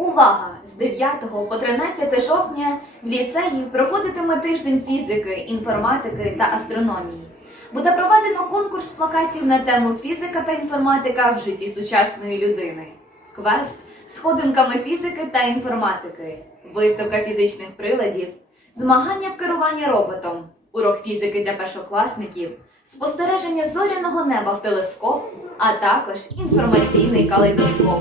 Увага! З 9 по 13 жовтня в ліцеї проходитиме тиждень фізики, інформатики та астрономії. Буде проведено конкурс плакатів на тему фізика та інформатика в житті сучасної людини. Квест сходинками фізики та інформатики, виставка фізичних приладів, змагання в керуванні роботом, урок фізики для першокласників, спостереження зоряного неба в телескоп, а також інформаційний калейдоскоп.